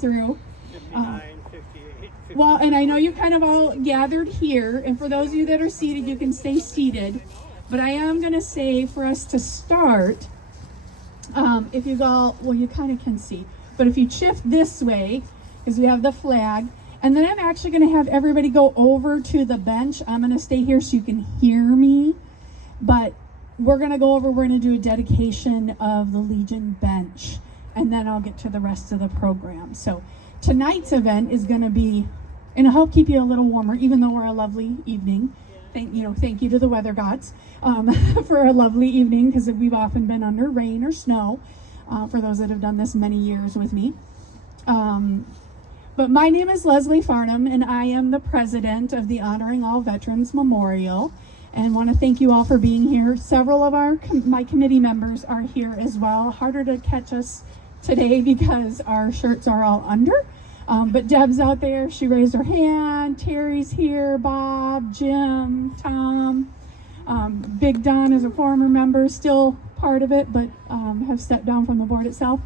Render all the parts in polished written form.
through. 59, 58, 50. Well, and I know you kind of all gathered here, and for those of you that are seated, you can stay seated. But I am going to say for us to start, if you go, well, you kind of can see, but if you shift this way, because we have the flag, and then I'm actually going to have everybody go over to the bench. I'm going to stay here so you can hear me, but we're going to go over, we're going to do a dedication of the Legion bench, and then I'll get to the rest of the program. So tonight's event is going to be, and I hope keep you a little warmer, even though we're a lovely evening. Thank you to the weather gods for a lovely evening, because we've often been under rain or snow for those that have done this many years with me. But my name is Leslie Farnham, and I am the president of the Honoring All Veterans Memorial, and want to thank you all for being here. Several of my committee members are here as well. Harder to catch us today because our shirts are all under. But Deb's out there, she raised her hand. Terry's here, Bob, Jim, Tom. Big Don is a former member, still part of it, but have stepped down from the board itself.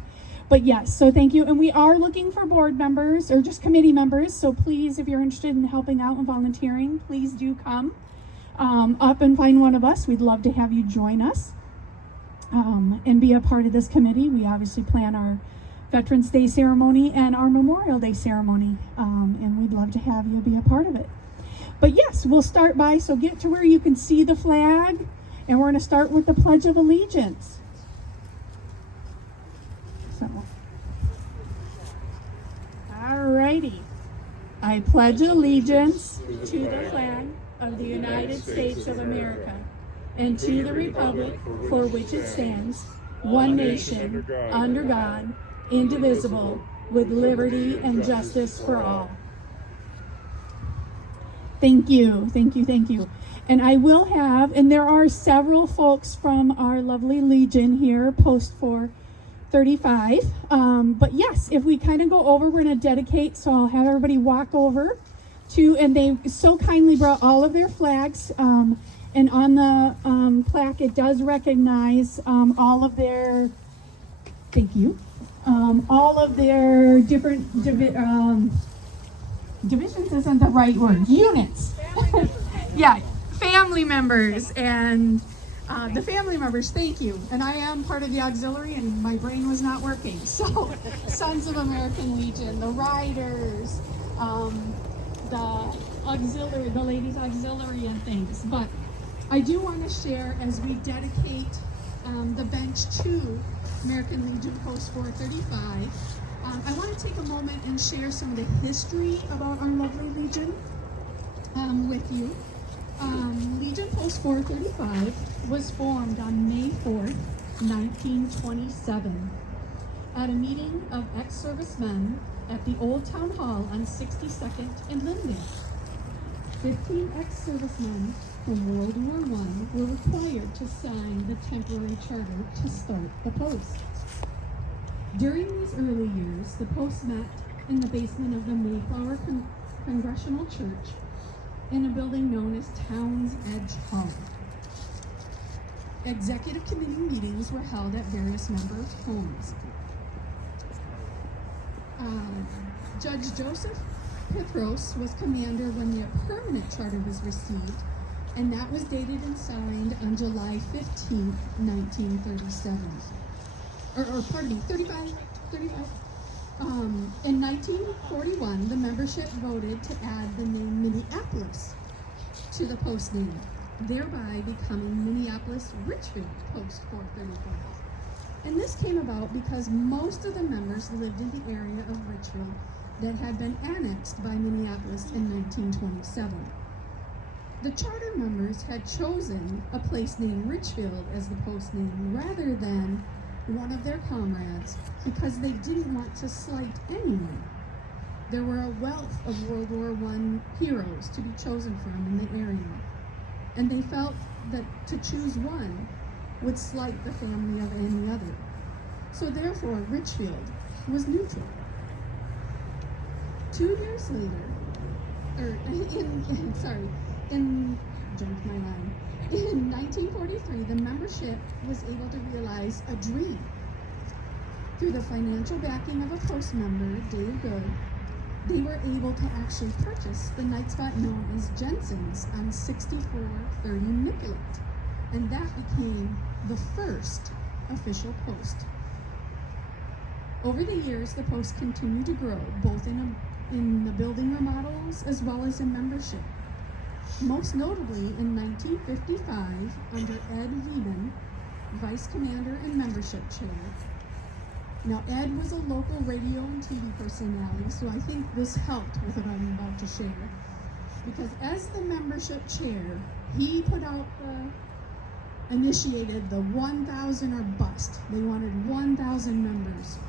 But yes, so thank you. And we are looking for board members or just committee members. So please, if you're interested in helping out and volunteering, please do come up and find one of us. We'd love to have you join us and be a part of this committee. We obviously plan our Veterans Day ceremony and our Memorial Day ceremony, and we'd love to have you be a part of it. But yes, we'll start by, so get to where you can see the flag, and we're going to start with the Pledge of Allegiance. So, alrighty. I pledge allegiance to the flag of the United States of America and to the republic for which it stands, one nation, under God, indivisible, with liberty and justice for all. Thank you, thank you, thank you. And I will have, and there are several folks from our lovely Legion here, post 435. But yes, if we kind of go over, we're going to dedicate, so I'll have everybody walk over to, and they so kindly brought all of their flags. And on the plaque, it does recognize all of their, thank you, all of their different divisions isn't the right word, units. Yeah, family members, and the family members, thank you. And I am part of the auxiliary, and my brain was not working. So, Sons of American Legion, the Riders, the auxiliary, the ladies auxiliary and things. But I do want to share, as we dedicate the bench to American Legion Post 435, I want to take a moment and share some of the history about our lovely Legion with you. Legion Post 435 was formed on May 4th, 1927, at a meeting of ex-servicemen at the Old Town Hall on 62nd and Linden. 15 ex-servicemen from World War I were required to sign the temporary charter to start the post. During these early years, the post met in the basement of the Mayflower Congressional Church in a building known as Town's Edge Hall. Executive committee meetings were held at various members' homes. Judge Joseph Pithros was commander when the permanent charter was received, and that was dated and signed on July 15, 1937. Pardon me, 35. In 1941, the membership voted to add the name Minneapolis to the post name, thereby becoming Minneapolis-Richfield Post 435. And this came about because most of the members lived in the area of Richfield that had been annexed by Minneapolis in 1927. The charter members had chosen a place named Richfield as the post name rather than one of their comrades because they didn't want to slight anyone. There were a wealth of World War I heroes to be chosen from in the area, and they felt that to choose one would slight the family of any other. So therefore, Richfield was neutral. 2 years later, in 1943, the membership was able to realize a dream. Through the financial backing of a Post member, Dave Good, they were able to actually purchase the night spot known as Jensen's on 6430 Nicollet. And that became the first official Post. Over the years, the Post continued to grow, both in the building remodels as well as in membership. Most notably in 1955, under Ed Wieben, Vice Commander and Membership Chair. Now, Ed was a local radio and TV personality, so I think this helped with what I'm about to share. Because as the membership chair, he initiated the 1,000 or bust. They wanted 1,000 members.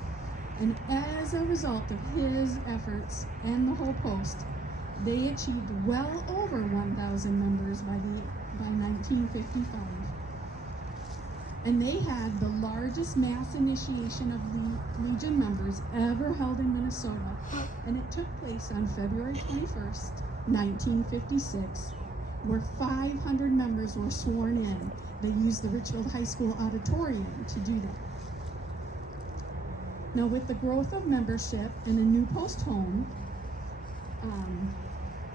And as a result of his efforts and the whole Post, they achieved well over 1,000 members by 1955. And they had the largest mass initiation of the Legion members ever held in Minnesota. And it took place on February 21st, 1956, where 500 members were sworn in. They used the Richfield High School auditorium to do that. Now, with the growth of membership and a new Post home,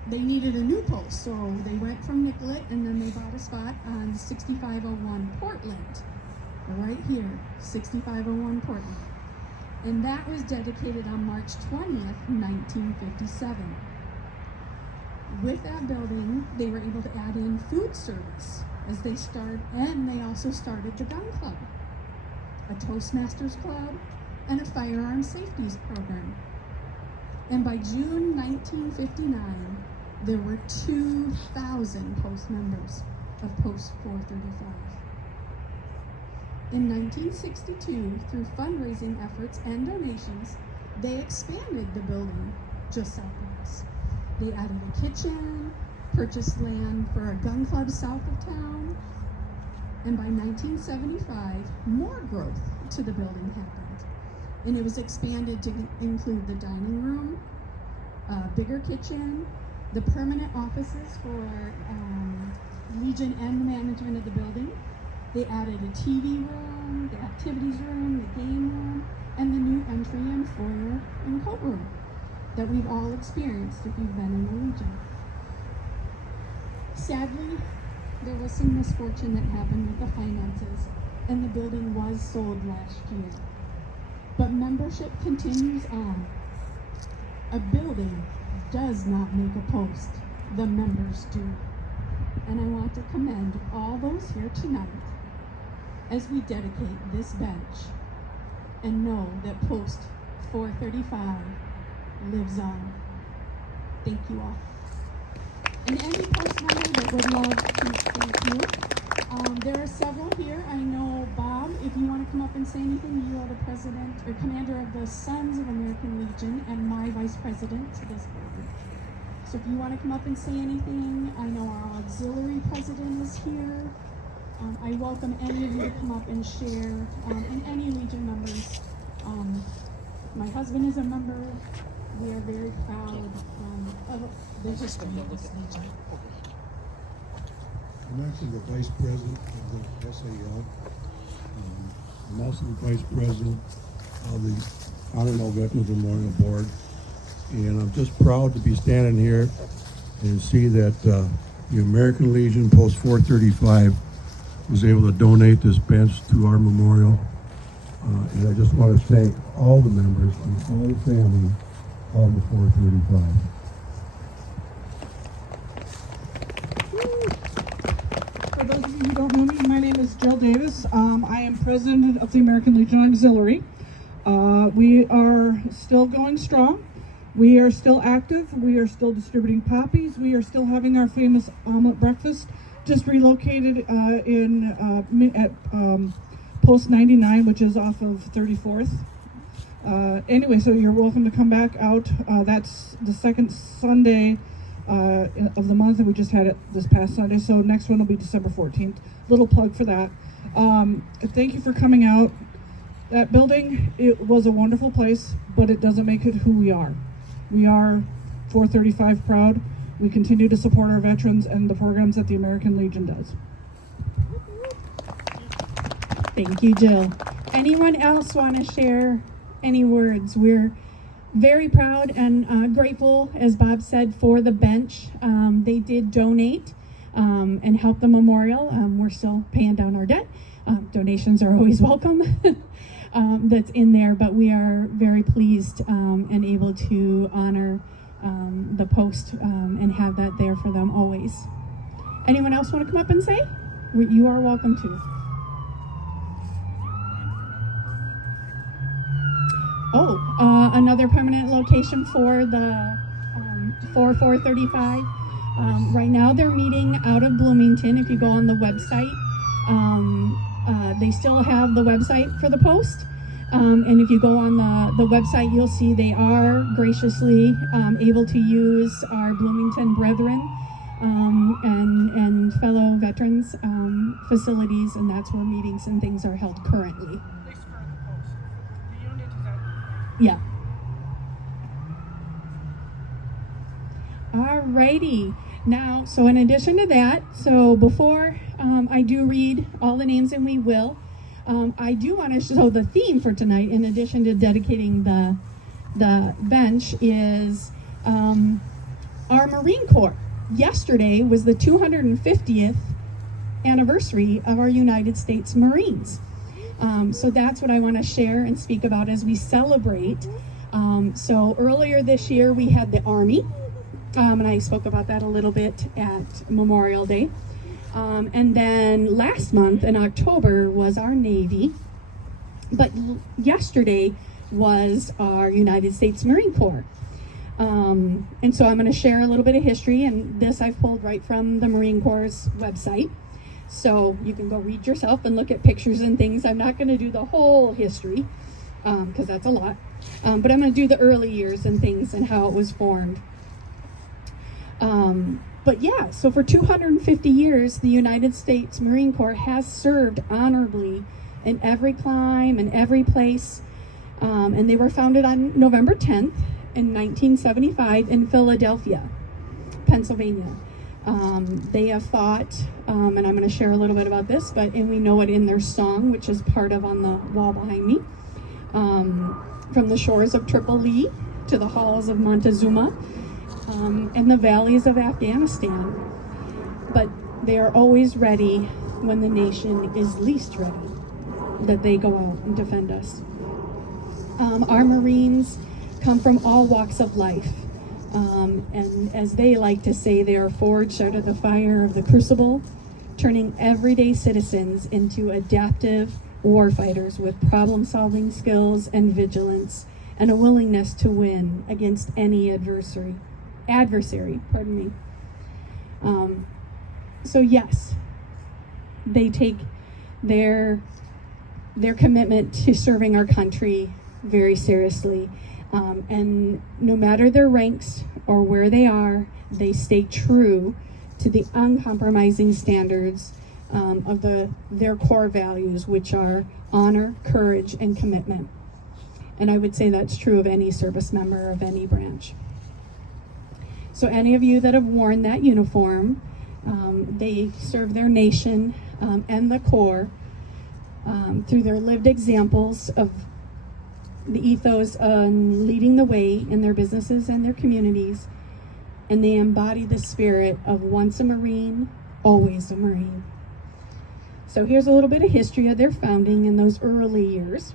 they needed a new Post, so they went from Nicollet and then they bought a spot on 6501 Portland, right here, 6501 Portland. And that was dedicated on March 20th, 1957. With that building, they were able to add in food service as they started, and they also started the gun club, a Toastmasters club, and a firearm safeties program. And by June 1959, there were 2,000 Post members of Post 435. In 1962, through fundraising efforts and donations, they expanded the building just south of us. They added a kitchen, purchased land for a gun club south of town, and by 1975, more growth to the building happened. And it was expanded to include the dining room, a bigger kitchen, the permanent offices for Legion and the management of the building. They added a TV room, the activities room, the game room, and the new entry and foyer and coat room that we've all experienced if you've been in the Legion. Sadly, there was some misfortune that happened with the finances, and the building was sold last year. But membership continues on. A building does not make a Post, the members do. And I want to commend all those here tonight as we dedicate this bench and know that Post 435 lives on. Thank you all. And any Post member that would love to thank you. There are several here. I know, Bob, if you want to come up and say anything, you are the president or commander of the Sons of American Legion and my vice president to this board. So if you want to come up and say anything, I know our auxiliary president is here. I welcome any of you to come up and share, and any Legion members. My husband is a member. We are very proud of the history of this Legion. I'm actually the vice president of the SAL. I'm also the vice president of the Honoring All Veterans Memorial Board. And I'm just proud to be standing here and see that the American Legion Post 435 was able to donate this bench to our memorial. And I just want to thank all the members and all the family of the 435. For those of you who don't know me, my name is Jill Davis. I am president of the American Legion Auxiliary. We are still going strong. We are still active. We are still distributing poppies. We are still having our famous omelet breakfast. Just relocated at Post 99, which is off of 34th. Anyway, so you're welcome to come back out. That's the second Sunday of the month, and we just had it this past Sunday. So next one will be December 14th. Little plug for that. Thank you for coming out. That building, it was a wonderful place, but it doesn't make it who we are. We are 435 proud. We continue to support our veterans and the programs that the American Legion does. Thank you, Jill. Anyone else want to share any words? We're very proud and grateful, as Bob said, for the bench. They did donate and help the memorial. We're still paying down our debt. Donations are always welcome. That's in there, but we are very pleased and able to honor the post and have that there for them always. Anyone else want to come up and say? You are welcome to. Another permanent location for the 435. Right now they're meeting out of Bloomington. If you go on the website, they still have the website for the post. And if you go on the website, you'll see they are graciously able to use our Bloomington brethren and fellow veterans facilities, and that's where meetings and things are held currently. At least for the post. The unit is at Yeah. Alrighty. Now, so in addition to that, so before I do read all the names, and we will, I do want to show the theme for tonight, in addition to dedicating the bench, is our Marine Corps. Yesterday was the 250th anniversary of our United States Marines. So that's what I want to share and speak about as we celebrate. So earlier this year we had the Army, and I spoke about that a little bit at Memorial Day. And then last month in October was our Navy, but yesterday was our United States Marine Corps. And so I'm going to share a little bit of history, and this I've pulled right from the Marine Corps' website. So you can go read yourself and look at pictures and things. I'm not going to do the whole history, because that's a lot. But I'm going to do the early years and things and how it was formed. But yeah, so for 250 years, the United States Marine Corps has served honorably in every clime and every place. And they were founded on November 10th in 1975 in Philadelphia, Pennsylvania. They have fought, and I'm going to share a little bit about this, and we know it in their song, which is part of on the wall behind me. From the shores of Tripoli to the halls of Montezuma, and the valleys of Afghanistan. But they are always ready when the nation is least ready, that they go out and defend us. Our Marines come from all walks of life. And as they like to say, they are forged out of the fire of the crucible, turning everyday citizens into adaptive warfighters with problem-solving skills and vigilance, and a willingness to win against any adversary. So yes, they take their commitment to serving our country very seriously, and no matter their ranks or where they are, they stay true to the uncompromising standards of their core values, which are honor, courage, and commitment. And I would say that's true of any service member of any branch. So any of you that have worn that uniform, they serve their nation and the Corps through their lived examples of the ethos on leading the way in their businesses and their communities, and they embody the spirit of once a Marine, always a Marine. So here's a little bit of history of their founding in those early years.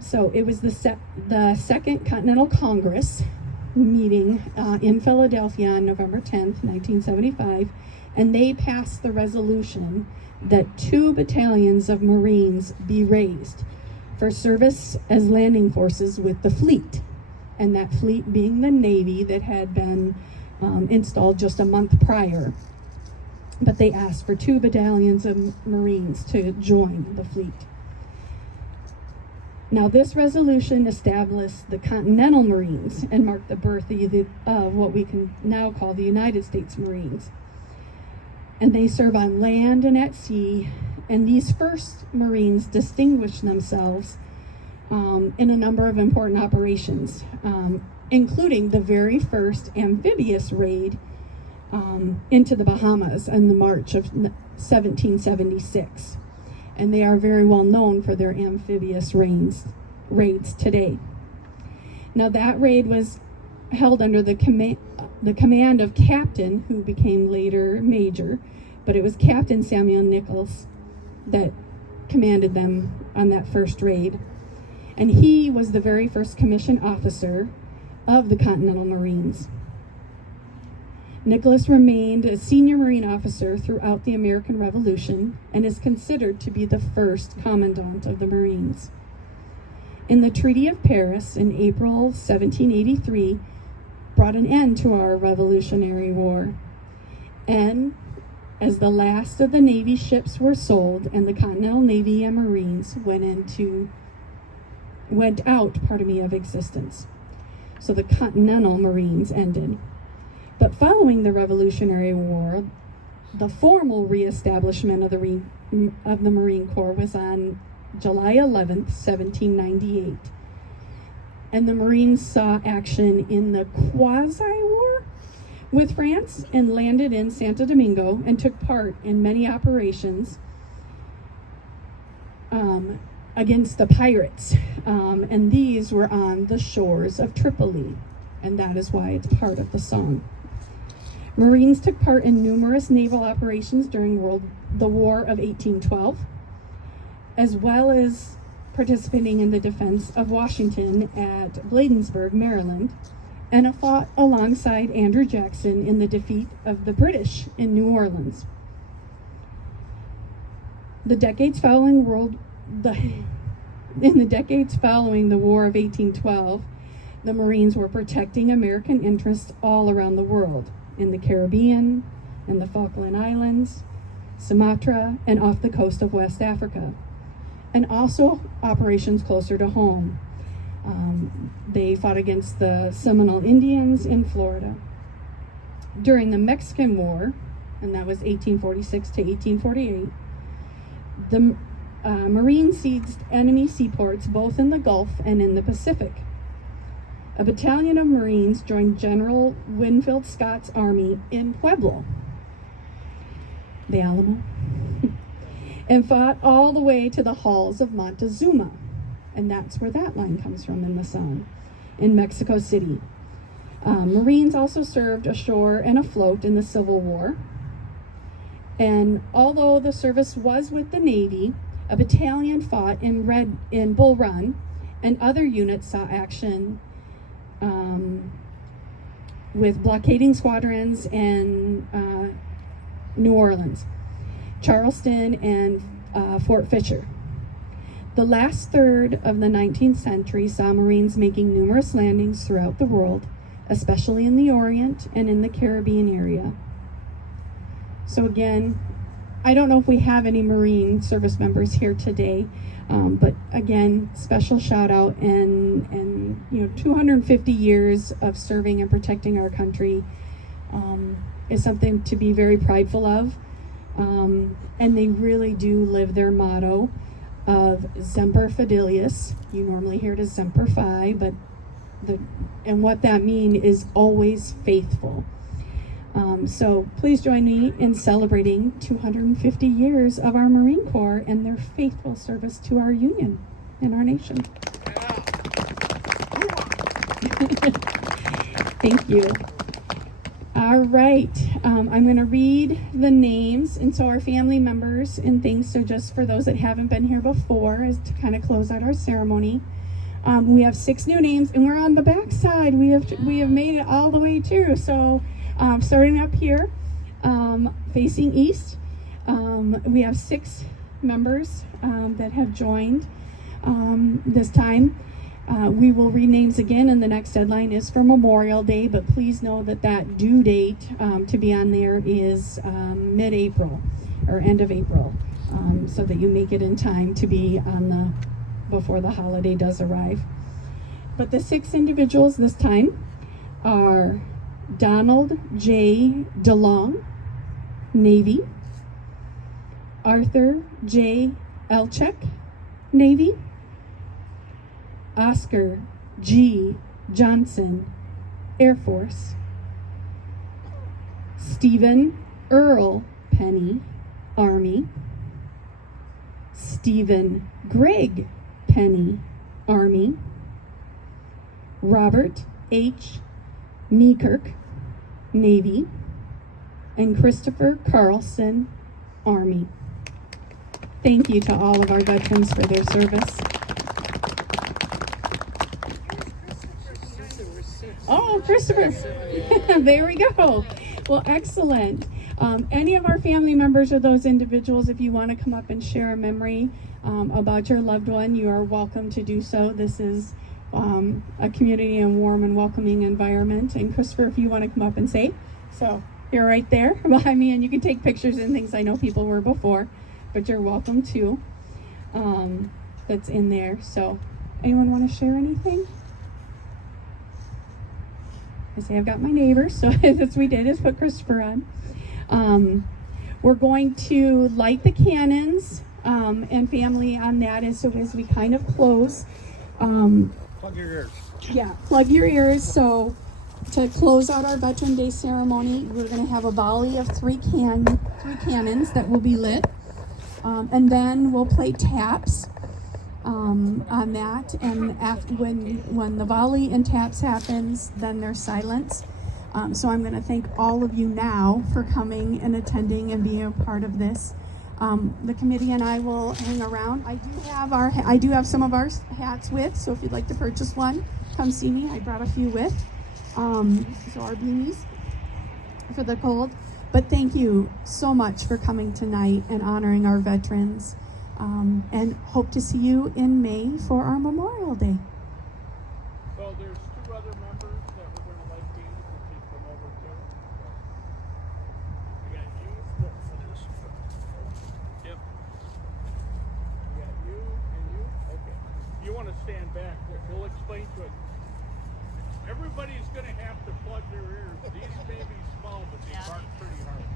So it was the Second Continental Congress meeting in Philadelphia on November 10th, 1975, and they passed the resolution that 2 battalions of Marines be raised for service as landing forces with the fleet, and that fleet being the Navy that had been installed just a month prior. But they asked for 2 battalions of Marines to join the fleet. Now, this resolution established the Continental Marines and marked the birth of what we can now call the United States Marines. And they serve on land and at sea, and these first Marines distinguished themselves in a number of important operations, including the very first amphibious raid into the Bahamas in the March of 1776. and they are very well known for their amphibious raids today. Now, that raid was held under the command of Captain, who became later Major, but it was Captain Samuel Nichols that commanded them on that first raid. And he was the very first commissioned officer of the Continental Marines. Nicholas remained a senior Marine officer throughout the American Revolution and is considered to be the first commandant of the Marines. In the Treaty of Paris in April 1783, brought an end to our Revolutionary War. And as the last of the Navy ships were sold and the Continental Navy and Marines went out of existence. So the Continental Marines ended. But following the Revolutionary War, the formal reestablishment of the Marine Corps was on July 11th, 1798. And the Marines saw action in the quasi-war with France and landed in Santo Domingo and took part in many operations against the pirates. And these were on the shores of Tripoli, and that is why it's part of the song. Marines took part in numerous naval operations during the War of 1812, as well as participating in the defense of Washington at Bladensburg, Maryland, and fought alongside Andrew Jackson in the defeat of the British in New Orleans. In the decades following the War of 1812, the Marines were protecting American interests all around the world, in the Caribbean, in the Falkland Islands, Sumatra, and off the coast of West Africa, and also operations closer to home. They fought against the Seminole Indians in Florida. During the Mexican War, and that was 1846 to 1848, the Marines seized enemy seaports both in the Gulf and in the Pacific. A battalion of Marines joined General Winfield Scott's army in Pueblo, the Alamo, and fought all the way to the halls of Montezuma. And that's where that line comes from in the song, in Mexico City. Marines also served ashore and afloat in the Civil War. And although the service was with the Navy, a battalion fought in Bull Run, and other units saw action with blockading squadrons in New Orleans, Charleston, and Fort Fisher. The last third of the 19th century saw Marines making numerous landings throughout the world, especially in the Orient and in the Caribbean area. So again, I don't know if we have any Marine service members here today, but again, special shout out, and 250 years of serving and protecting our country is something to be very prideful of, and they really do live their motto of Semper Fidelis. You normally hear it as Semper Fi, but what that means is always faithful. So please join me in celebrating 250 years of our Marine Corps and their faithful service to our Union and our nation. Thank you. All right, I'm going to read the names, and so our family members and things, so just for those that haven't been here before, as to kind of close out our ceremony. We have 6 new names, and we're on the back side. We have made it all the way too. So starting up here, facing east, we have 6 members that have joined this time. We will read names again, and the next deadline is for Memorial Day, but please know that due date to be on there is mid-April or end of April, so that you make it in time to be on before the holiday does arrive. But the 6 individuals this time are Donald J. DeLong, Navy; Arthur J. Elchek, Navy; Oscar G. Johnson, Air Force; Stephen Earl Penny, Army; Stephen Greg Penny, Army. Robert H. Niekirk, Navy. And Christopher Carlson, Army. Thank you to all of our veterans for their service. Oh, Christopher. There we go. Well, excellent. Any of our family members or those individuals, if you want to come up and share a memory about your loved one, you are welcome to do so. This is a community and warm and welcoming environment. And Christopher, if you want to come up and say, so you're right there behind me, and you can take pictures and things. I know people were before, but you're welcome too. That's in there. So anyone want to share anything? I say I've got my neighbors, so that's what we did, is put Christopher on. We're going to light the cannons and family on that as we kind of close. Plug your ears. Yeah, plug your ears. So to close out our Veteran Day ceremony, we're going to have a volley of three cannons that will be lit. And then we'll play taps on that. And after, when the volley and taps happens, then there's silence. So I'm going to thank all of you now for coming and attending and being a part of this. The committee and I will hang around. I do have some of our hats with, so if you'd like to purchase one, come see me. I brought a few with. So our beanies for the cold. But thank you so much for coming tonight and honoring our veterans. And hope to see you in May for our Memorial Day. So there's two other members that we're going to like beanies if they come over too. We got you. Yep. We got you and you. Okay. You want to stand back. We'll explain to it. Everybody's going to have to plug their ears. These may be small, but they bark pretty hard.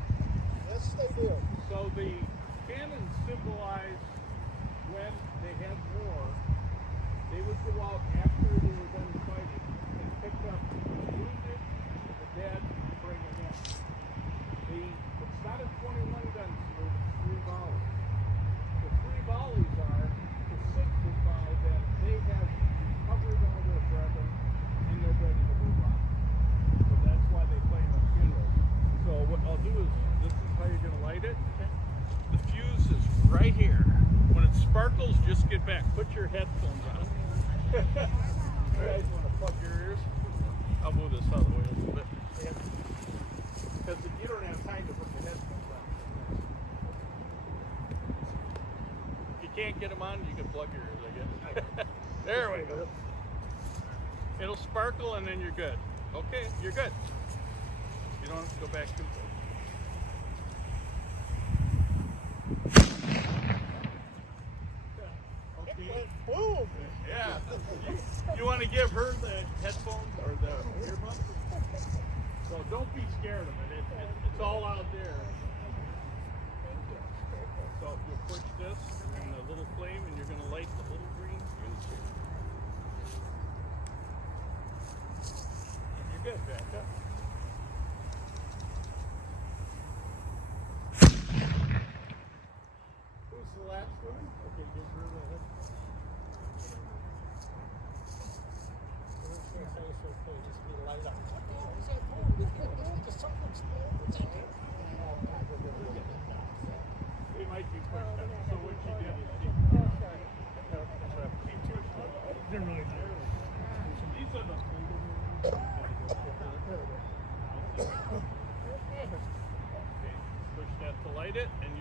Yes, they do. So the cannons symbolize when they had war, they would go out after they were done fighting and pick up the wounded, the dead, and bring them in. It's not a 21 gun salute, it's 3 volleys. The 3 volleys are to signify that they have recovered all their brethren and they're ready to move on. So that's why they play them at funerals. So what I'll do is, this is how you're going to light it. The fuse is right here. When it sparkles, just get back. Put your headphones on. You guys want to plug your ears? I'll move this out of the way a little bit. Because you don't have time to put the headphones on. If you can't get them on, you can plug your ears, I guess. There we go. It'll sparkle and then you're good. Okay, you're good. You don't have to go back too far. Okay. Boom! Yeah. You want to give her the headphones or the earbuds? So don't be scared of it. It's all out there. So you'll push this and the little flame and you're going to light the little green fuse here. And you're good, back up. Who's the last one? Okay, give her the headphones. They might be pushed up. So what she did is she they're really there. So these are the okay, push that to light it and